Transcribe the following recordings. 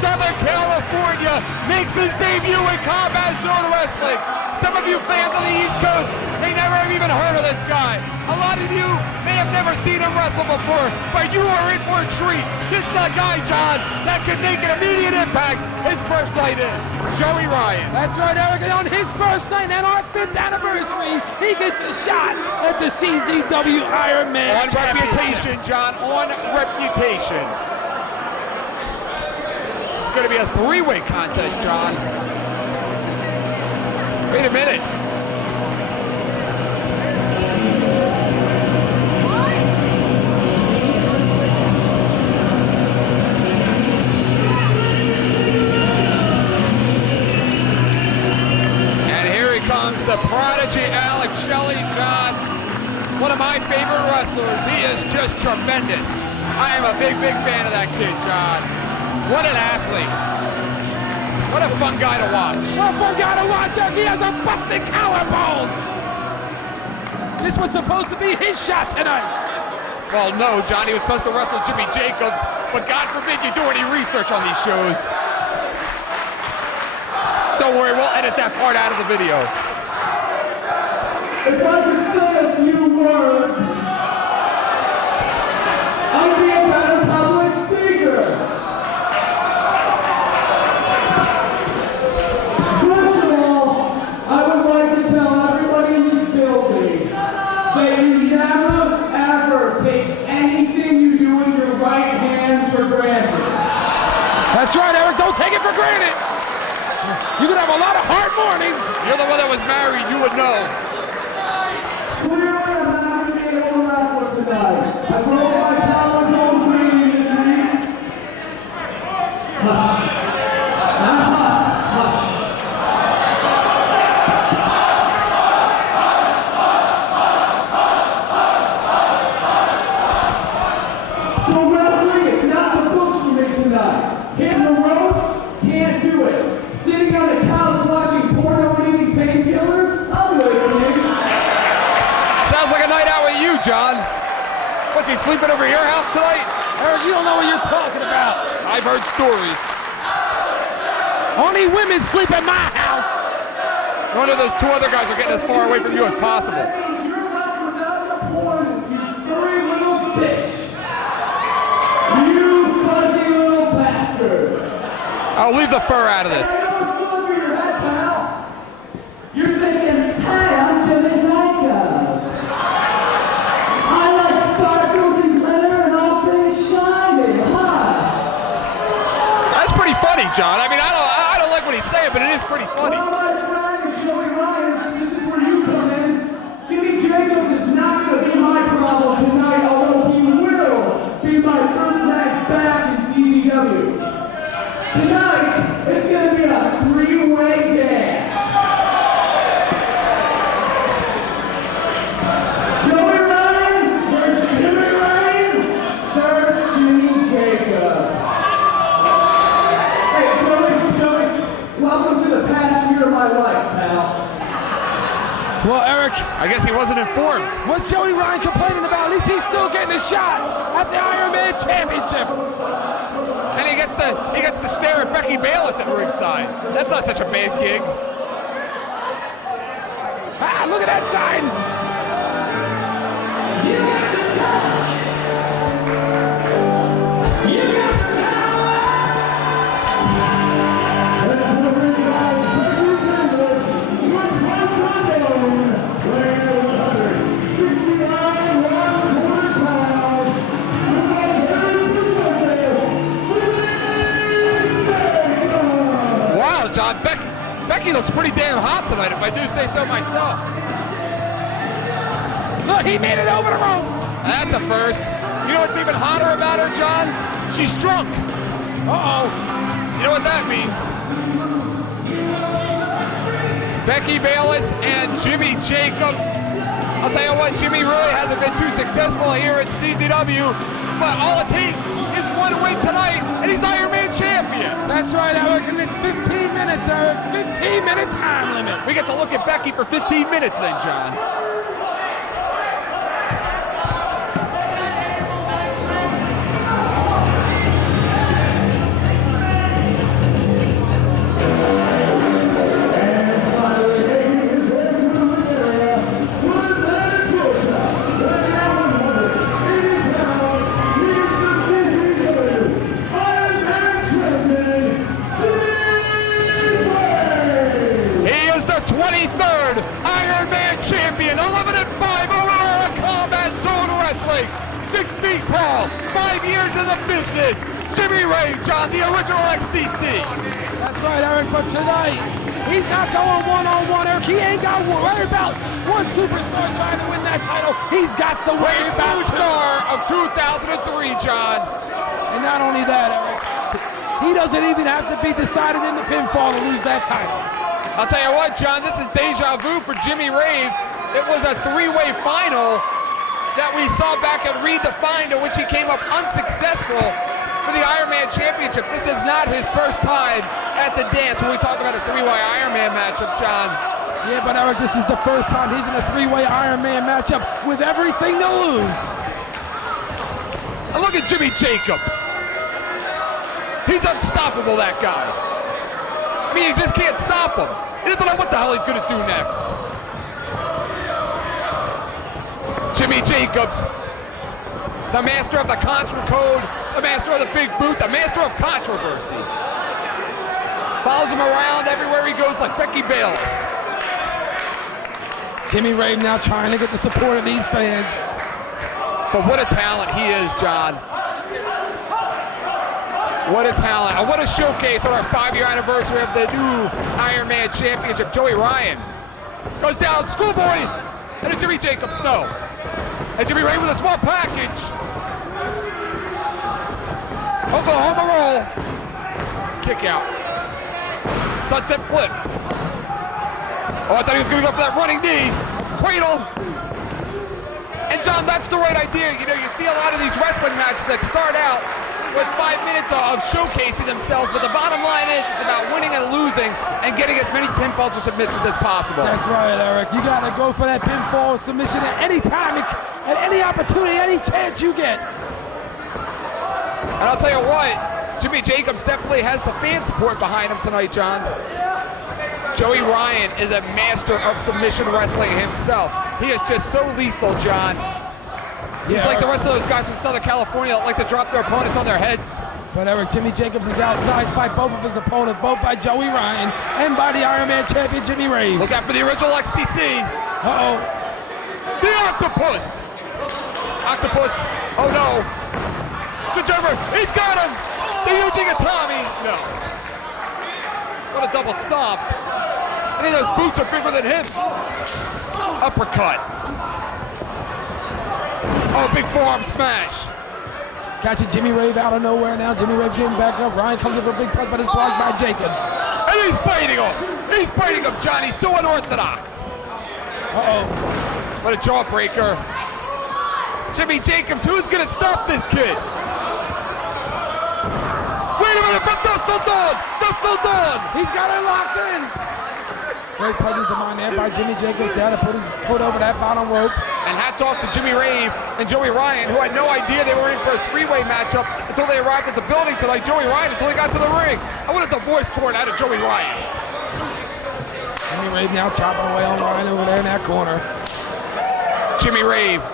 Southern California makes his debut in Combat Zone Wrestling. Some of you fans on the East Coast may never have even heard of this guy. A lot of you may have never seen him wrestle before, but you are in for a treat. This is a guy, John, that could make an immediate impact. His first night is Joey Ryan. That's right, Eric. And on his first night and our 5th anniversary, he gets a shot at the CZW Iron Man Championship. Reputation, John, on reputation. This is going to be a 3-way contest, John. Wait a minute. And here he comes, the prodigy Alex Shelley, John. One of my favorite wrestlers. He is just tremendous. I am a big fan of that kid, John. What an athlete. What a fun guy to watch. What a fun guy to watch. He has a busted collarbone. This was supposed to be his shot tonight. Well, no, John. He was supposed to wrestle Jimmy Jacobs, but God forbid you do any research on these shows. Don't worry, we'll edit that part out of the video. If I could say a few words, I'd be a better public speaker. First of all, I would like to tell everybody in this building that you never, ever take anything you do with your right hand for granted. That's right, Eric. Don't take it for granted. You could have a lot of hard mornings. You're the one that was married. You would know. Clearly, I'm not going to be able to wrestle tonight. I broke my collarbone training this week. Hush. Not hush. So wrestling is not the books for me tonight. Hitting the ropes, can't do it. Sitting on the couch watching porno and eating painkillers, I'll do it. Sounds like a night out with you, John. What's he sleeping over your house tonight? Eric, you don't know what you're talking about. I've heard stories. Only women sleep at my house. One of those 2 other guys are getting as far away from you as possible. You're left without the porn, you furry little bitch. You fuzzy little bastard. I'll leave the fur out of this. I know what's going through your head, pal. You're thinking, hey, I'm Jimmy Jacobs. I like sparkles and glitter and all things shiny, huh? That's pretty funny, John. I mean, I don't like what he's saying, but it is pretty funny. Well, my friend Joey Ryan, this is where you come in. Jimmy Jacobs is not going to be my problem tonight, although he will be my first match back in CZW. Tonight, it's going to be a 3-way dance. Joey Ryan versus Jimmy Ryan versus Jimmy Jacobs. Hey, Joey, welcome to the past year of my life, pal. Well, Eric, I guess he wasn't informed. what's Joey Ryan complaining about? At least he's still getting a shot at the Iron Man Championship. And he gets to stare at Becky Bayless at ringside. That's not such a bad gig. Ah, look at that sign. You got the touch. You got the power. And to the ringside, Becky Bayless, with Rotondo, weighing 169 pounds. Wow, John, Becky looks pretty damn hot tonight, if I do say so myself. Look, he made it over the ropes. That's a first. You know what's even hotter about her, John? She's drunk. Uh-oh. You know what that means? Becky Bayless and Jimmy Jacobs. I'll tell you what, Jimmy really hasn't been too successful here at CZW, but all it takes is 1 win tonight, and he's Iron Man champion. That's right, Eric, and it's 15 minutes, Eric. 15-minute time limit. We get to look at Becky for 15 minutes then, John. Wrestling. 6 feet tall, 5 years in the business. Jimmy Rave, John, the original XTC. That's right, Eric, but tonight, he's not going one-on-one, Eric. He ain't got to worry about one superstar trying to win that title. He's got to worry about two. Star of 2003, John. And not only that, Eric, he doesn't even have to be decided in the pinfall to lose that title. I'll tell you what, John, this is deja vu for Jimmy Rave. It was a 3-way final that we saw back at Redefined, in which he came up unsuccessful for the Iron Man Championship. This is not his first time at the dance when we talk about a 3-way Iron Man matchup, John. Yeah, but Eric, this is the first time he's in a 3-way Iron Man matchup with everything to lose. And look at Jimmy Jacobs. He's unstoppable, that guy. I mean, you just can't stop him. He doesn't know what the hell he's gonna do next. Jimmy Jacobs, the master of the Contra Code, the master of the big boot, the master of controversy. Follows him around everywhere he goes like Becky Bayless. Jimmy Rave now trying to get the support of these fans. But what a talent he is, John. What a talent. And what a showcase on our 5-year anniversary of the new Iron Man Championship. Joey Ryan goes down, schoolboy, and a Jimmy Jacobs, no. And Jimmy Rave with a small package. Oklahoma roll. Kick out. Sunset flip. Oh, I thought he was going to go for that running knee. Cradle. And John, that's the right idea. You know, you see a lot of these wrestling matches that start out with 5 minutes of showcasing themselves, but the bottom line is it's about winning and losing and getting as many pinfalls or submissions as possible. That's right, Eric. You got to go for that pinfall submission at any time, at any opportunity, any chance you get. And I'll tell you what, Jimmy Jacobs definitely has the fan support behind him tonight, John. Joey Ryan is a master of submission wrestling himself. He is just so lethal, John. He's like the rest of those guys from Southern California that like to drop their opponents on their heads. But Eric, Jimmy Jacobs is outsized by both of his opponents, both by Joey Ryan and by the Iron Man champion, Jimmy Rave. Look out for the original XTC. Uh-oh. The Octopus. Octopus. Oh, no. Switch over. He's got him. The Yuji Gatami. No. What a double stomp. I think those boots are bigger than him. Uppercut. Oh, big forearm smash. Catching Jimmy Rave out of nowhere now. Jimmy Rave getting back up. Ryan comes in for a big punch, but it's blocked by Jacobs. And he's biting him. He's biting him, John. He's so unorthodox. Uh-oh. What a jawbreaker. Jimmy Jacobs, who's going to stop this kid? Wait a minute, from Dust Till Dawn. Dust Till Dawn. He's got it locked in. Great presence of mind there by Jimmy Jacobs down to put his foot over that bottom rope. And hats off to Jimmy Rave and Joey Ryan, who had no idea they were in for a 3-way matchup until they arrived at the building tonight. Joey Ryan until he got to the ring. I wanted the voice cord out of Joey Ryan. Jimmy Rave now chopping away on Ryan over there in that corner. Jimmy Rave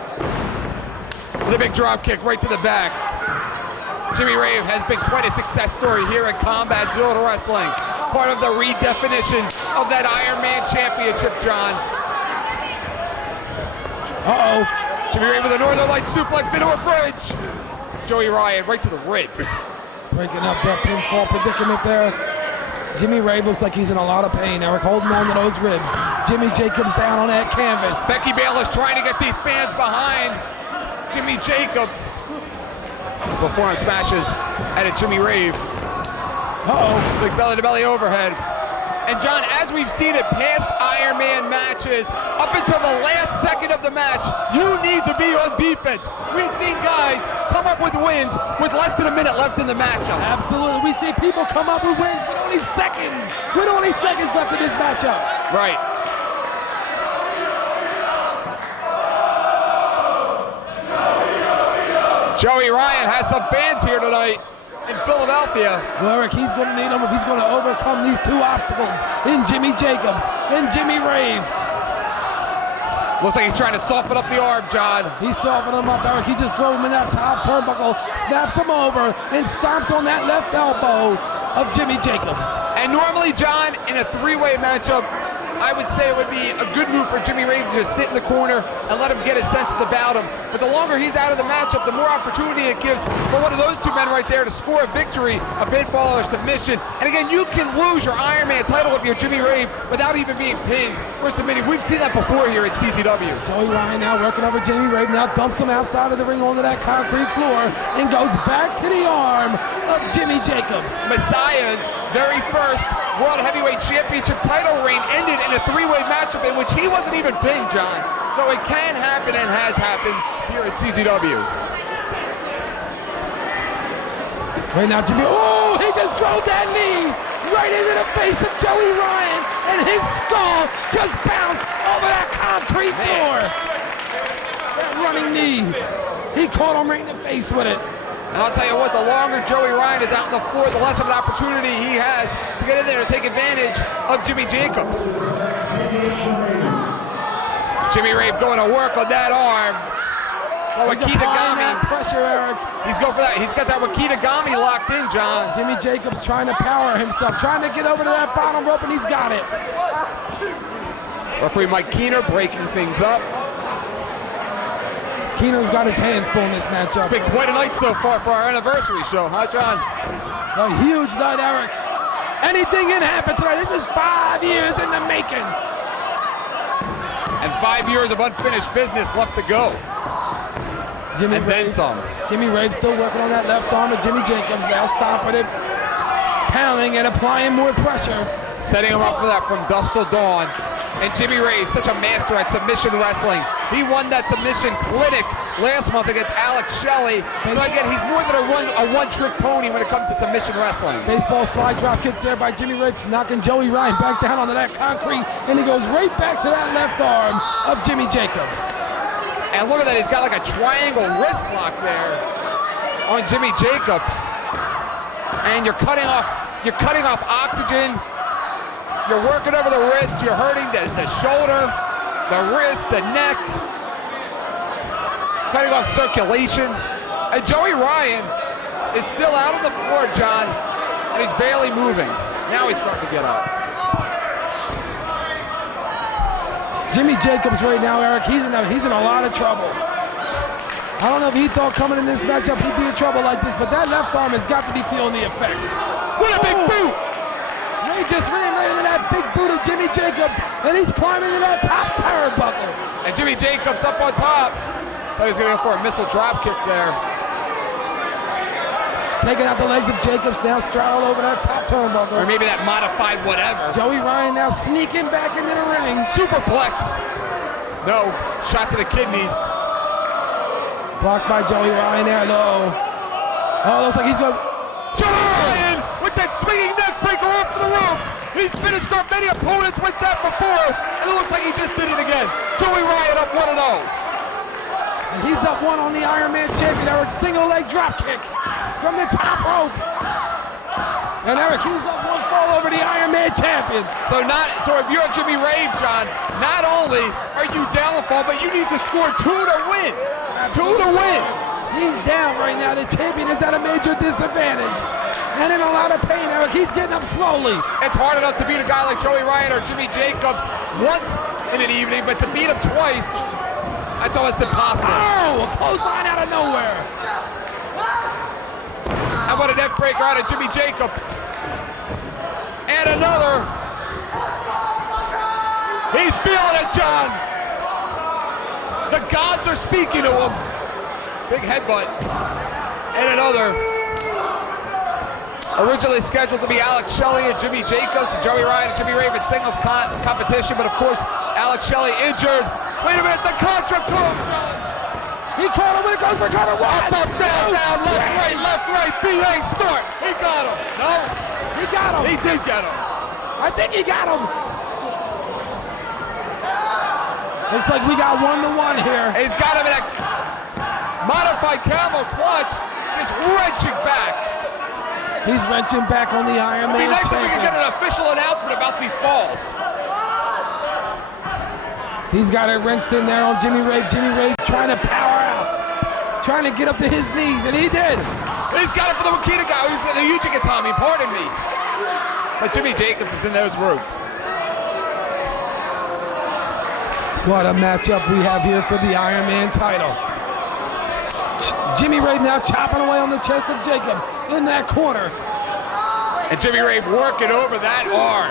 with a big drop kick right to the back. Jimmy Rave has been quite a success story here at Combat Zone Wrestling. Part of the redefinition of that Iron Man Championship, John. Uh-oh. Jimmy Rave with a Northern Light suplex into a bridge. Joey Ryan right to the ribs. Breaking up that pinfall predicament there. Jimmy Rave looks like he's in a lot of pain. Eric holding on to those ribs. Jimmy Jacobs down on that canvas. Becky Bayless trying to get these fans behind Jimmy Jacobs. Before it smashes at a Jimmy Rave. Uh-oh. Big belly-to-belly overhead. And John, as we've seen it past Iron Man matches, up until the last second of the match, you need to be on defense. We've seen guys come up with wins with less than a minute left in the matchup. Absolutely. We see people come up with wins with only seconds. With only seconds left in this matchup. Right. Joey Ryan has some fans here tonight in Philadelphia. Well, Eric, he's going to need them if he's going to overcome these two obstacles in Jimmy Jacobs and Jimmy Rave. Looks like he's trying to soften up the arm, John. He's softening him up, Eric. He just drove him in that top turnbuckle, snaps him over, and stomps on that left elbow of Jimmy Jacobs. And normally, John, in a 3-way matchup, I would say it would be a good move for Jimmy Rave to just sit in the corner and let him get his senses about him. But the longer he's out of the matchup, the more opportunity it gives for one of those two men right there to score a victory, a pinfall or submission. And again, you can lose your Iron Man title if you're Jimmy Rave without even being pinned or submitting. We've seen that before here at CZW. Joey Ryan now working over Jimmy Rave, now dumps him outside of the ring onto that concrete floor and goes back to the arm of Jimmy Jacobs. Messiah's very first World Heavyweight Championship title reign ended in a three-way matchup in which he wasn't even pinned, John. So it can happen and has happened here at CZW. Right now, Jimmy, oh, he just drove that knee right into the face of Joey Ryan, and his skull just bounced over that concrete floor. That running knee, he caught him right in the face with it. And I'll tell you what, the longer Joey Ryan is out on the floor, the less of an opportunity he has to get in there and take advantage of Jimmy Jacobs. Jimmy Rave going to work on that arm. Oh, Wakita-gami. Pressure, Eric. He's going for that. He's got that Wakita-gami locked in, John. Jimmy Jacobs trying to power himself, trying to get over to that bottom rope, and he's got it. Referee Mike Keener breaking things up. Keener's got his hands full in this matchup. It's been quite a night so far for our anniversary show, huh, John? A huge night, Eric. Anything can happen tonight. This is 5 years in the making. And 5 years of unfinished business left to go. Jimmy and Rave, then some. Jimmy Rave still working on that left arm of Jimmy Jacobs. Now stopping it, pounding and applying more pressure. Setting him up for that from dusk till dawn. And Jimmy Rave, such a master at submission wrestling. He won that submission clinic last month against Alex Shelley. So again, he's more than a one-trick pony when it comes to submission wrestling. Baseball slide drop kick there by Jimmy Rave, knocking Joey Ryan back down onto that concrete, and he goes right back to that left arm of Jimmy Jacobs. And look at that, he's got like a triangle wrist lock there on Jimmy Jacobs. And you're cutting off oxygen. You're working over the wrist, you're hurting the shoulder, the wrist, the neck, cutting off circulation. And Joey Ryan is still out on the floor, John, and he's barely moving. Now he's starting to get up. Jimmy Jacobs right now, Eric, he's in a lot of trouble. I don't know if he thought coming in this matchup he'd be in trouble like this, but that left arm has got to be feeling the effects. What a big boot! He just ran right into that big boot of Jimmy Jacobs, and he's climbing to that top turnbuckle. And Jimmy Jacobs up on top. Thought he was going to go for a missile drop kick there. Taking out the legs of Jacobs, now straddled over that top turnbuckle. Or maybe that modified whatever. Joey Ryan now sneaking back into the ring. Superplex. No, shot to the kidneys. Blocked by Joey Ryan there, low. Oh, looks like he's going. Joey Ryan with that swinging neck breaker off the ropes. He's finished off many opponents with that before, and it looks like he just did it again. Joey Ryan up 1-0. And he's up one on the Iron Man champion, Eric. Single leg drop kick from the top rope. And Eric, he's up one fall over the Iron Man champion. So if you're a Jimmy Rave, John, not only are you down the fall, but you need to score 2 to win. Absolutely. 2 to win. He's down right now. The champion is at a major disadvantage. And in a lot of pain, Eric. He's getting up slowly. It's hard enough to beat a guy like Joey Ryan or Jimmy Jacobs once in an evening, but to beat him twice, that's almost impossible. Oh, a clothesline out of nowhere. How about a neck breaker out of Jimmy Jacobs? And another. He's feeling it, John. The gods are speaking to him. Big headbutt. And another. Originally scheduled to be Alex Shelley and Jimmy Jacobs and Joey Ryan and Jimmy Rave in singles competition, but of course, Alex Shelley injured. Wait a minute, the contra code, John. He caught him when it goes for Conor. Up, down, left, right, BA, start. He got him. No? He got him. He did get him. I think he got him. Looks like we got 1-1 here. He's got him in a modified camel clutch, just wrenching back. He's wrenching back on the Iron Man. It'd be nice if we could get an official announcement about these falls. He's got it wrenched in there on Jimmy Rave. Jimmy Rave trying to power out, trying to get up to his knees, and he did. He's got it for the Wakita guy, the Ujigatami, pardon me. But Jimmy Jacobs is in those ropes. What a matchup we have here for the Iron Man title. Jimmy Rave now chopping away on the chest of Jacobs in that corner. And Jimmy Rave working over that arm.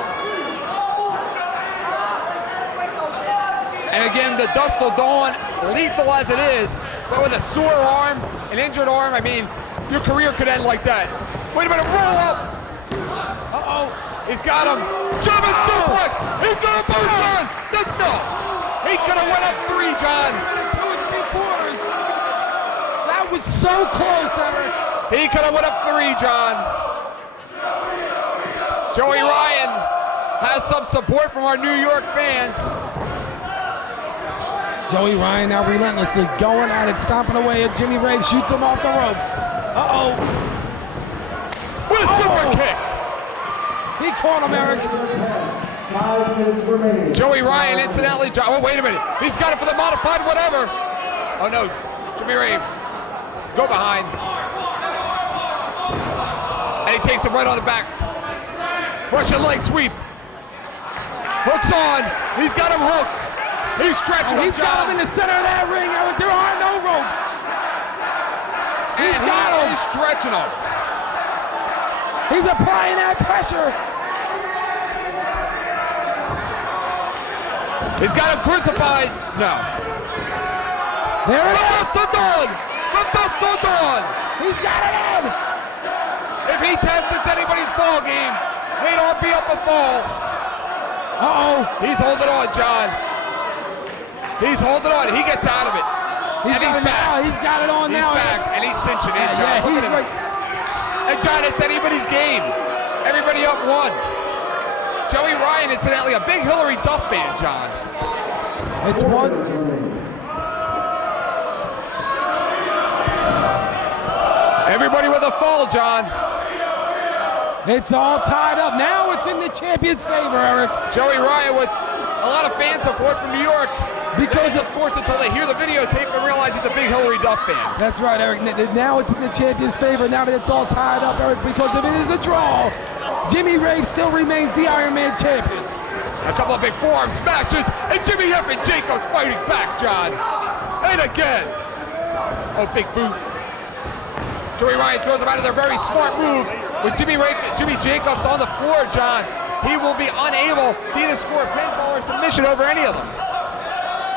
And again, the Dust Till Dawn, lethal as it is, but with a sore arm, an injured arm, I mean, your career could end like that. Wait a minute, roll up. Uh-oh, he's got him. German suplex, he's gonna boot John. No, he could have went up 3, John. 2 3/4. That was so close, Eric. He could have went up 3, John. Joey Ryan has some support from our New York fans. Joey Ryan now relentlessly going at it, stomping away at Jimmy Rave, shoots him off the ropes. Uh-oh. With a super kick. He caught him, Eric. 5 minutes remaining. Joey Ryan incidentally, oh wait a minute, he's got it for the modified whatever. Oh no, Jimmy Rave, go behind. And he takes him right on the back. Russian leg sweep. Hooks on, he's got him hooked. He's stretching He's got him in the center of that ring, Eric. There are no ropes. He's got him. He's stretching him. He's applying that pressure. He's got him crucified. No. There it is. Dust Till Dawn. From Dust Till Dawn. He's got it in. If he tests it's anybody's ball game, they'd all be up a fall. Uh-oh. He's holding on, John. He's holding on. He gets out of it. He's back. He's got it on now. He's back, and he's cinching in, John. Yeah, Look he's at him. right. And John, it's anybody's game. Everybody up 1. Joey Ryan, incidentally, a big Hillary Duff fan, John. It's 1. Everybody with a fall, John. It's all tied up. Now it's in the champion's favor, Eric. Joey Ryan with a lot of fan support from New York. Because, of course, until they hear the videotape and realize he's a big Hillary Duff fan. That's right, Eric. Now it's in the champion's favor. Now that it's all tied up, Eric, because if it is a draw, Jimmy Rave still remains the Iron Man champion. A couple of big forearm smashes, and Jimmy Effin Jacobs fighting back, John. And again. Oh, big boot. Joey Ryan throws him out of their very smart move. With Jimmy Jacobs on the floor, John, he will be unable to either score a pinfall or submission over any of them.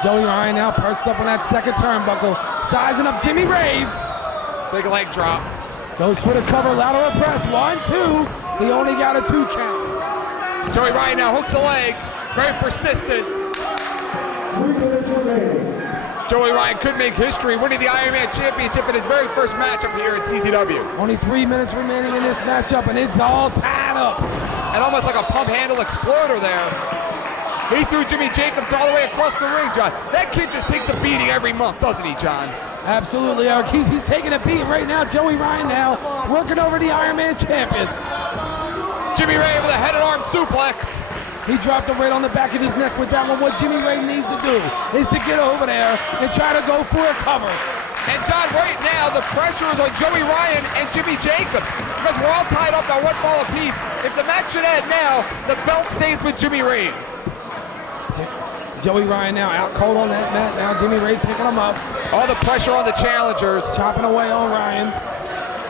Joey Ryan now perched up on that second turnbuckle, sizing up Jimmy Rave. Big leg drop. Goes for the cover, lateral press, 1, 2. He only got a 2 count. Joey Ryan now hooks the leg, very persistent. 3 minutes remaining. Joey Ryan could make history, winning the Iron Man Championship in his very first matchup here at CZW. Only 3 minutes remaining in this matchup, and it's all tied up. And almost like a pump handle exploder there. He threw Jimmy Jacobs all the way across the ring, John. That kid just takes a beating every month, doesn't he, John? Absolutely, Eric. He's taking a beat right now. Joey Ryan now working over the Iron Man champion. Jimmy Rave with a head and arm suplex. He dropped him right on the back of his neck with that one. What Jimmy Rave needs to do is to get over there and try to go for a cover. And John, right now, the pressure is on Joey Ryan and Jimmy Jacobs because we're all tied up on 1 fall apiece. If the match should end now, the belt stays with Jimmy Rave. Joey Ryan now out cold on that mat. Now Jimmy Rave picking him up. All the pressure on the challengers. Chopping away on Ryan.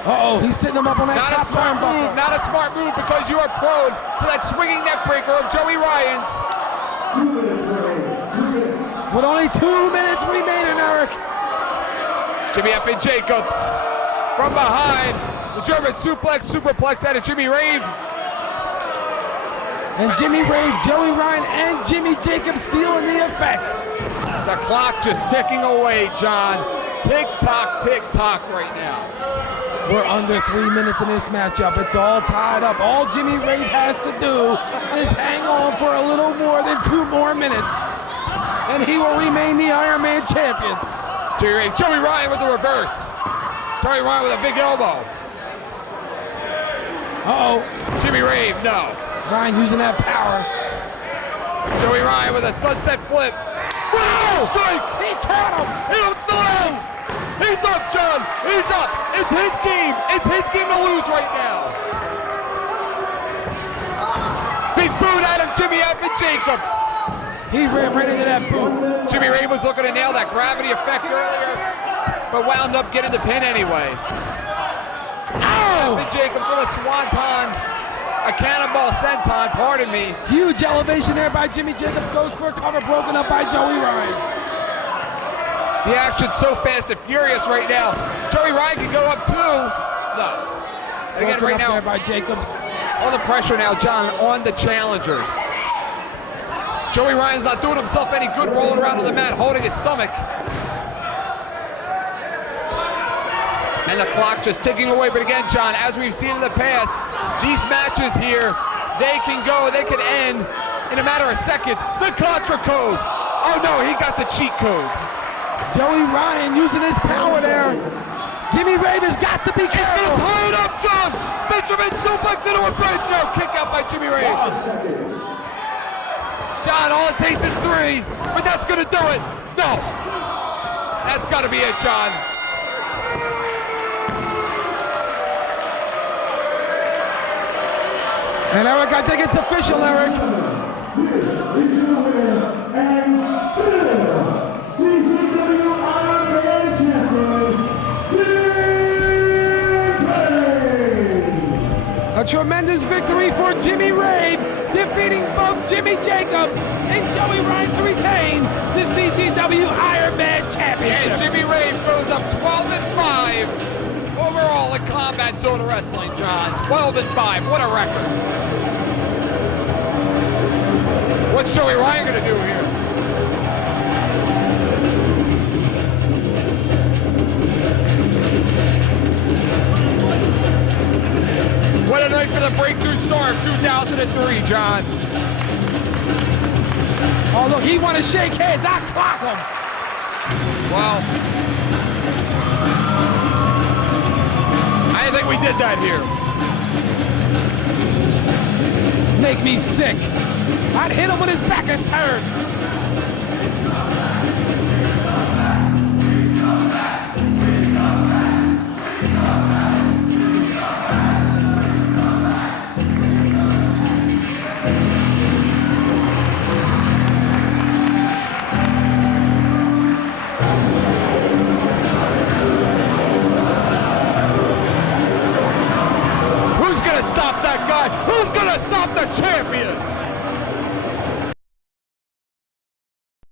Uh-oh, he's sitting him up on that Not a top smart turnbuckle. move, not a smart move because you are prone to that swinging neck breaker of Joey Ryan's. 2 minutes remaining. 2 minutes. With only 2 minutes remaining, Eric. Jimmy Effin Jacobs from behind. The German superplex out of Jimmy Rave. And Jimmy Rave, Joey Ryan, and Jimmy Jacobs feeling the effects. The clock just ticking away, John. Tick-tock, tick-tock right now. We're under 3 minutes in this matchup. It's all tied up. All Jimmy Rave has to do is hang on for a little more than 2 more minutes. And he will remain the Iron Man champion. Joey Ryan with the reverse. Joey Ryan with a big elbow. Uh-oh. Jimmy Rave, no. Ryan using that power. Joey Ryan with a sunset flip. Wow! Strike! He caught him. He hooks the leg! He's up, John! He's up! It's his game! It's his game to lose right now! Big boot out of Jimmy Effin Jacobs! He ran right into that boot. Jimmy Rave was looking to nail that gravity effect earlier, but wound up getting the pin anyway. Oh! Evan Jacobs with a swanton, a cannonball senton, pardon me. Huge elevation there by Jimmy Jacobs. Goes for a cover, broken up by Joey Ryan. The action's so fast and furious right now. Joey Ryan can go up too. No. And again, Broken right up now, there by Jacobs. all the pressure now, John, on the challengers. Joey Ryan's not doing himself any good rolling around on the mat, holding his stomach. And the clock just ticking away. But again, John, as we've seen in the past, these matches here, they can go, they can end in a matter of seconds. The Contra code. Oh no, he got the cheat code. Joey Ryan using his power there. Jimmy Rave has got to be He's careful. gonna tie it up, John. Fisherman suplex into a bridge. No, kick out by Jimmy Rave. John, all it takes is 3, but that's gonna do it. No, that's gotta be it, John. And Eric, I think it's official, Eric. Here is your winner and still CZW Iron Man champion, A tremendous victory for Jimmy Rave, defeating both Jimmy Jacobs and Joey Ryan to retain the CZW Iron Man Championship. And Jimmy Rave goes up 12-5 overall in Combat Zone Wrestling, John. 12-5, what a record. What's Joey Ryan gonna do here? What a night for the breakthrough star of 2003, John. Oh, look, he want to shake hands. I clock him. Well, I think we did that here. Make me sick. I'd hit him when his back is turned. Who's gonna stop that guy? Who's gonna stop the champion?